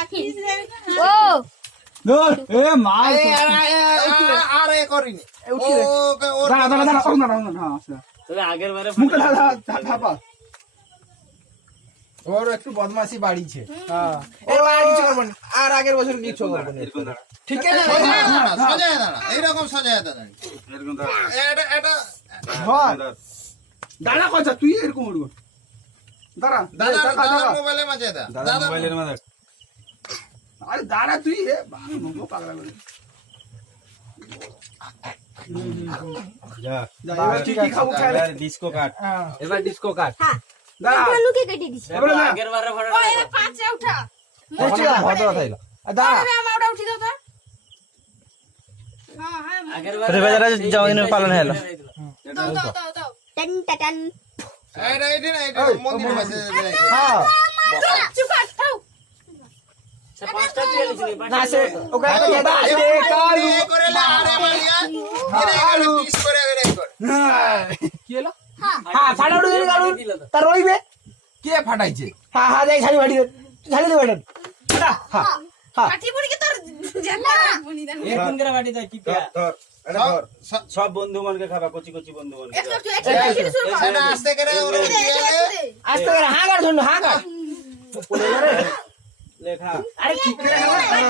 ও ধর এ মাল আর এ করিনি দাঁড়া দাঁড়া দাঁড়া দাঁড়া দাঁড়া হ্যাঁ আচ্ছা তবে আগের বারে মুখে থাপা ওর একটু বদমাশি বাড়িছে হ্যাঁ এবার আর কিছু করবো না আর আগের বছর কিছু করবো না ঠিক আছে সাজায় দাঁড়া এইরকম সাজায় দাঁড়া এরকম দাঁড়া এটা এটা ধর দাঁড়া কইছা তুই এরকম উড়ব দাঁড়া দাদা দাঁড়া দাদা দাঁড়া মোবাইলে মাঝে দা দাদা মোবাইলের মধ্যে আরে দাঁড়া তুই রে মুখো পাগলা করে যা যা এবার তুই কি খাবো খাই এবার ডিস্কো কাট এবার ডিস্কো কাট দাঁড়া লুকে কেটে দিছি এবারে না আগের বারে ভরে পাঁচে উঠা ভদ্র কথা এলো দাঁড়া আমার ওটা উঠি দাও তো হ্যাঁ হ্যাঁ আগের বারে জন্মদিনের পালন হলো দাও দাও দাও দাও টান টান এটা এটা মন্দির মাঝে হ্যাঁ চুপ থাও পাঁচটা দিয়ে লিখলি না সে ওখানে এটা আসে কালু এ করে লা আরে মালিয়া এরে করে পিস করে এরে করে কি হলো হ্যাঁ ফাটা উঠে গেল কালু তার রইবে কে ফাটাইছে হ্যাঁ হ্যাঁ দেখ শাড়ি ফাটি শাড়ি দে ফাটা ফাটা হ্যাঁ হ্যাঁ কাঠি পুরি কি তোর জানা বনি দেন এরকম করে বাটি দেয় কি পেয়া ধর এটা ধর সব বন্ধু মনকে খাবা কচি কচি বন্ধু মনকে একটু একটু একটু শুরু কর এটা আস্তে করে ওরে দিয়ে আস্তে করে হাঁ কাট শুন হাঁ কাট লেখা আরে ঠিক করে